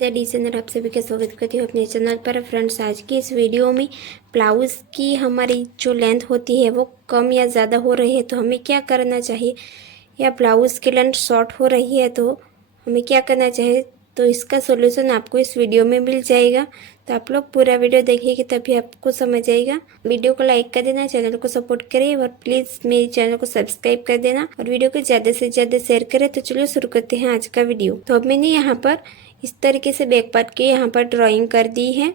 The designer आप सभी का स्वागत करती हूँ अपने चैनल पर। फ्रेंड्स, आज की इस वीडियो में ब्लाउज़ की हमारी जो लेंथ होती है वो कम या ज़्यादा हो रही है तो हमें क्या करना चाहिए, या ब्लाउज़ की लेंथ शॉर्ट हो रही है तो हमें क्या करना चाहिए, तो इसका सॉल्यूशन आपको इस वीडियो में मिल जाएगा। तो आप लोग पूरा वीडियो देखिए तभी आपको समझ आएगा। वीडियो को लाइक कर देना, चैनल को सपोर्ट करिए और प्लीज़ मेरे चैनल को सब्सक्राइब कर देना और वीडियो को ज़्यादा से ज़्यादा शेयर करें। तो चलिए शुरू करते हैं आज का वीडियो। तो अब मैंने यहाँ पर इस तरीके से बैक पार्ट की यहाँ पर ड्राइंग कर दी है।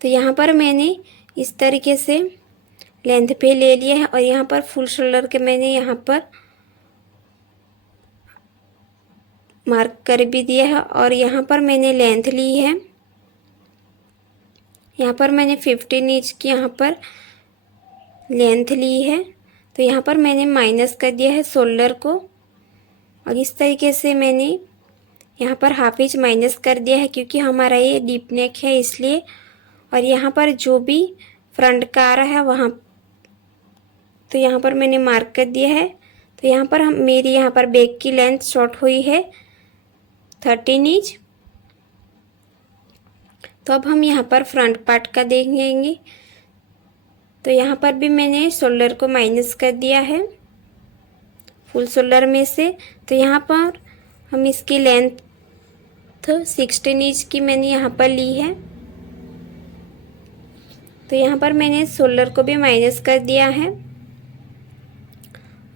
तो यहाँ पर मैंने इस तरीके से लेंथ पे ले लिया है और यहाँ पर फुल शोल्डर के मैंने यहाँ पर मार्क कर भी दिया है और यहाँ पर मैंने लेंथ ली है। यहाँ पर मैंने 15 इंच की यहाँ पर लेंथ ली है। तो यहाँ पर मैंने माइनस कर दिया है शोल्डर को और इस तरीके से मैंने यहाँ पर हाफ इंच माइनस कर दिया है क्योंकि हमारा ये डीप नेक है इसलिए। और यहाँ पर जो भी फ्रंट का आ रहा है वहाँ तो यहाँ पर मैंने मार्क कर दिया है। तो यहाँ पर मेरी यहाँ पर बैक की लेंथ शॉर्ट हुई है 13 इंच। तो अब हम यहाँ पर फ्रंट पार्ट का देखेंगे। तो यहाँ पर भी मैंने शोल्डर को माइनस कर दिया है फुल शोल्डर में से। तो यहाँ पर हम इसकी लेंथ 16 इंच की मैंने यहाँ पर ली है। तो यहाँ पर मैंने शोल्डर को भी माइनस कर दिया है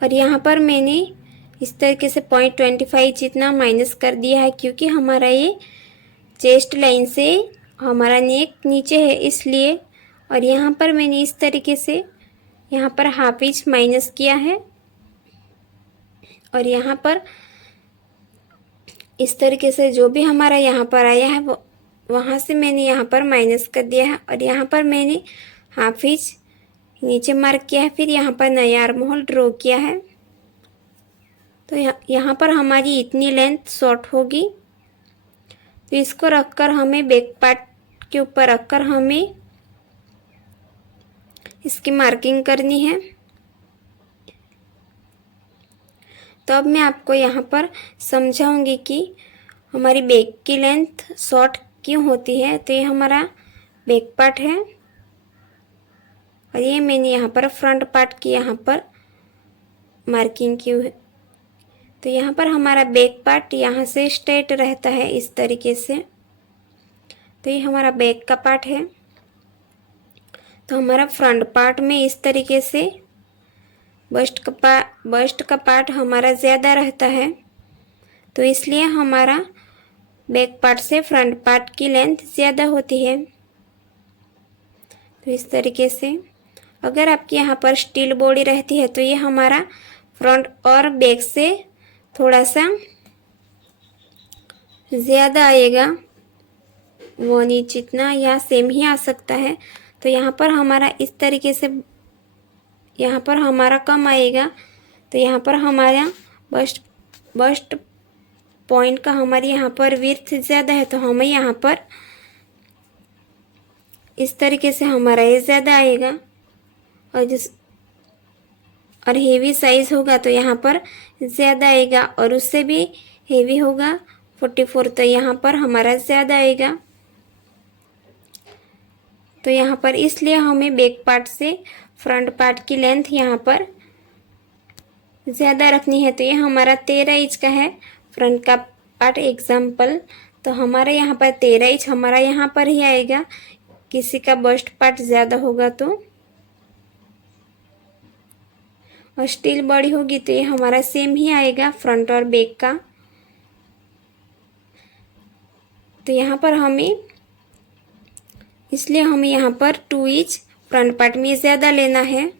और यहाँ पर मैंने इस तरीके से 0.25 जितना माइनस कर दिया है क्योंकि हमारा ये चेस्ट लाइन से हमारा नेक नीचे है इसलिए। और यहाँ पर मैंने इस तरीके से यहाँ पर हाफ इंच माइनस किया है और यहाँ पर इस तरीके से जो भी हमारा यहाँ पर आया है वो वहाँ से मैंने यहाँ पर माइनस कर दिया है और यहाँ पर मैंने हाफ इंच नीचे मार्क किया है। फिर यहाँ पर नया आर्म होल ड्रॉ किया है। तो यहाँ पर हमारी इतनी लेंथ शॉर्ट होगी। तो इसको रखकर हमें बैक पार्ट के ऊपर रखकर हमें इसकी मार्किंग करनी है। तो अब मैं आपको यहाँ पर समझाऊंगी कि हमारी बैक की लेंथ शॉर्ट क्यों होती है। तो ये हमारा बैक पार्ट है और ये मैंने यहाँ पर फ्रंट पार्ट की यहाँ पर मार्किंग की है। तो यहाँ पर हमारा बैक पार्ट यहाँ से स्ट्रेट रहता है इस तरीके से। तो ये हमारा बैक का पार्ट है। तो हमारा फ्रंट पार्ट में इस तरीके से बस्ट का पार्ट हमारा ज़्यादा रहता है तो इसलिए हमारा बैक पार्ट से फ्रंट पार्ट की लेंथ ज़्यादा होती है। तो इस तरीके से अगर आपके यहाँ पर स्टील बॉडी रहती है तो ये हमारा फ्रंट और बैक से थोड़ा सा ज़्यादा आएगा, 1 इंच जितना या सेम ही आ सकता है। तो यहाँ पर हमारा इस तरीके से यहाँ पर हमारा कम आएगा। तो यहाँ पर हमारा बस्ट पॉइंट का हमारे यहाँ पर विड्थ ज़्यादा है तो हमें यहाँ पर इस तरीके से हमारा ये ज़्यादा आएगा। और हेवी साइज होगा तो यहाँ पर ज़्यादा आएगा और उससे भी हेवी होगा 44 तो यहाँ पर हमारा ज़्यादा आएगा। तो यहाँ पर इसलिए हमें बैक पार्ट से फ्रंट पार्ट की लेंथ यहाँ पर ज़्यादा रखनी है। तो ये हमारा 13 इंच का है फ्रंट का पार्ट एग्जाम्पल। तो हमारा यहाँ पर 13 इंच हमारा यहाँ पर ही आएगा। किसी का बस्ट पार्ट ज़्यादा होगा तो और स्टील बॉडी होगी तो ये हमारा सेम ही आएगा फ्रंट और बैक का। तो यहाँ पर हमें इसलिए हमें यहाँ पर 2 इंच फ्रंट पार्ट में ज़्यादा लेना है।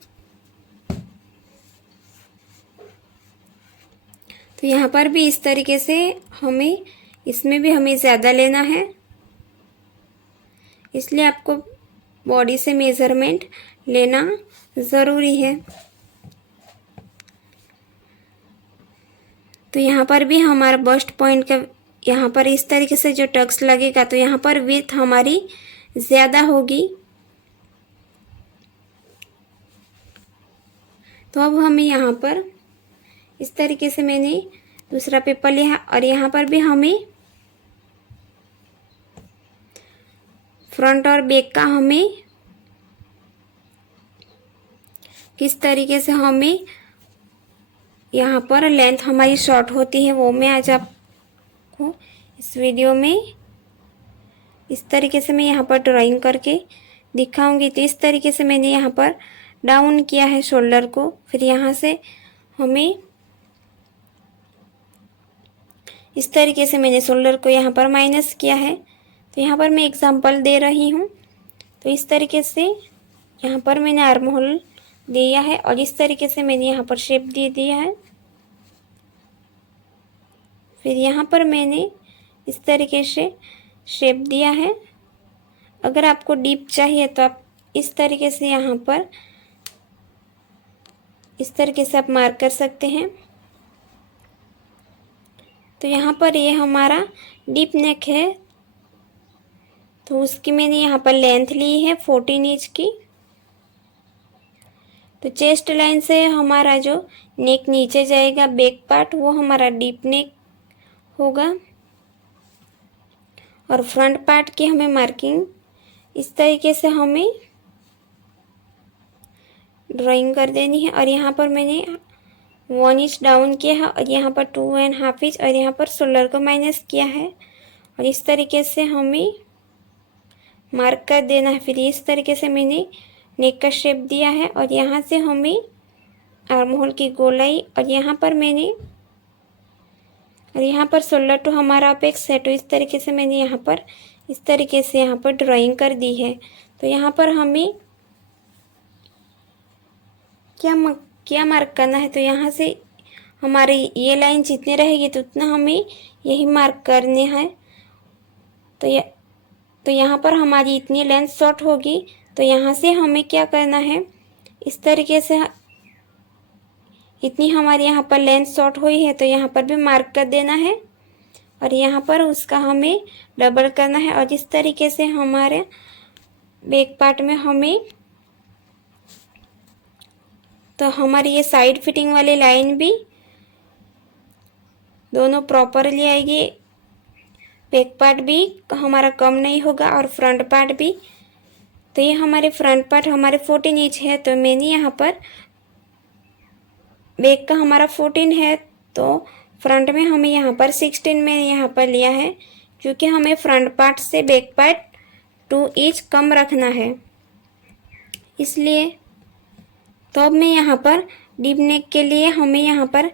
तो यहाँ पर भी इस तरीके से हमें इसमें भी हमें ज़्यादा लेना है, इसलिए आपको बॉडी से मेज़रमेंट लेना ज़रूरी है। तो यहाँ पर भी हमारा बस्ट पॉइंट का यहाँ पर इस तरीके से जो टक्स लगेगा तो यहाँ पर विड्थ हमारी ज़्यादा होगी। तो अब हमें यहाँ पर इस तरीके से मैंने दूसरा पेपर लिया और यहाँ पर भी हमें फ्रंट और बैक का हमें किस तरीके से हमें यहाँ पर लेंथ हमारी शॉर्ट होती है वो मैं आज आपको इस वीडियो में इस तरीके से मैं यहाँ पर ड्राइंग करके दिखाऊंगी। तो इस तरीके से मैंने यहाँ पर डाउन किया है शोल्डर को, फिर यहाँ से हमें इस तरीके से मैंने शोल्डर को यहाँ पर माइनस किया है। तो यहाँ पर मैं एग्जांपल दे रही हूँ। तो इस तरीके से यहाँ पर मैंने आर्म होल दिया है और इस तरीके से मैंने यहाँ पर शेप दे दिया है। फिर यहाँ पर मैंने इस तरीके से शेप दिया है। अगर आपको डीप चाहिए तो आप इस तरीके से यहाँ पर इस तरीके से आप मार्क कर सकते हैं। तो यहाँ पर ये हमारा डीप नेक है, तो उसकी मैंने यहाँ पर लेंथ ली है 14 इंच की। तो चेस्ट लाइन से हमारा जो नेक नीचे जाएगा बैक पार्ट वो हमारा डीप नेक होगा और फ्रंट पार्ट की हमें मार्किंग इस तरीके से हमें ड्राइंग कर देनी है। और यहाँ पर मैंने 1 इंच डाउन किया है और यहाँ पर 2.5 इंच और यहाँ पर शोल्डर को माइनस किया है और इस तरीके से हमें मार्क कर देना है। फिर इस तरीके से मैंने नेक का शेप दिया है और यहाँ से हमें आर्म होल की गोलाई और यहाँ पर मैंने और यहाँ पर शोल्डर टू हमारा अपेक्स है। तो इस तरीके से मैंने यहाँ पर इस तरीके से यहाँ पर ड्राइंग कर दी है। तो यहाँ पर हमें क्या मार्क करना है, तो यहाँ से हमारी ये लाइन जितनी रहेगी तो उतना हमें यही मार्क करने हैं। तो यहाँ पर हमारी इतनी लेंथ शॉर्ट होगी, तो यहाँ से हमें क्या करना है, इस तरीके से इतनी हमारी यहाँ पर लेंथ शॉर्ट हुई है तो यहाँ पर भी मार्क कर देना है और यहाँ पर उसका हमें डबल करना है। और इस तरीके से हमारे बैक पार्ट में हमें तो हमारी ये साइड फिटिंग वाली लाइन भी दोनों प्रॉपरली आएगी। बैक पार्ट भी हमारा कम नहीं होगा और फ्रंट पार्ट भी। तो ये हमारे फ्रंट पार्ट हमारे 14 इंच है, तो मैंने यहाँ पर बैक का हमारा 14 है तो फ्रंट में हमें यहाँ पर 16 में यहाँ पर लिया है, क्योंकि हमें फ्रंट पार्ट से बैक पार्ट 2 इंच कम रखना है इसलिए। तो अब मैं यहाँ पर डीप नेक के लिए हमें यहाँ पर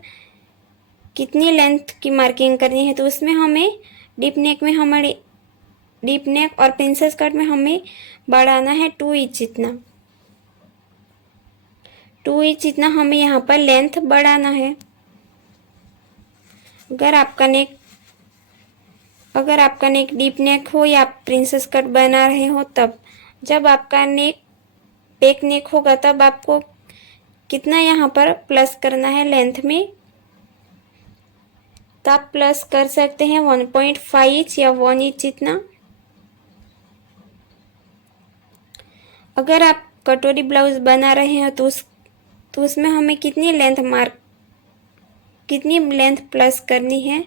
कितनी लेंथ की मार्किंग करनी है, तो उसमें हमें डीप नेक में हमारे डीप नेक और प्रिंसेस कट में हमें बढ़ाना है 2 इंच जितना। 2 इंच जितना हमें यहाँ पर लेंथ बढ़ाना है। अगर आपका नेक डीप नेक हो या आप प्रिंसेस कट बना रहे हो, तब जब आपका नेक बैक नेक होगा तब आपको कितना यहाँ पर प्लस करना है लेंथ में, तो आप प्लस कर सकते हैं 1.5 इंच या 1 इंच जितना। अगर आप कटोरी ब्लाउज बना रहे हैं तो उसमें हमें कितनी लेंथ प्लस करनी है,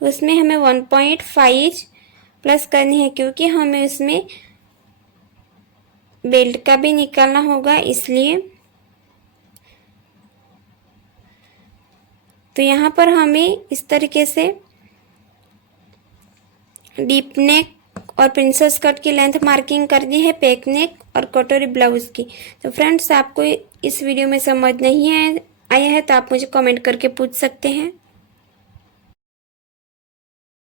उसमें हमें 1.5 इंच प्लस करनी है, क्योंकि हमें उसमें बेल्ट का भी निकालना होगा इसलिए। तो यहाँ पर हमें इस तरीके से डीप नेक और प्रिंसेस कट की लेंथ मार्किंग करनी है बैक नेक और कटोरी ब्लाउज की। तो फ्रेंड्स, आपको इस वीडियो में समझ नहीं आया है तो आप मुझे कमेंट करके पूछ सकते हैं।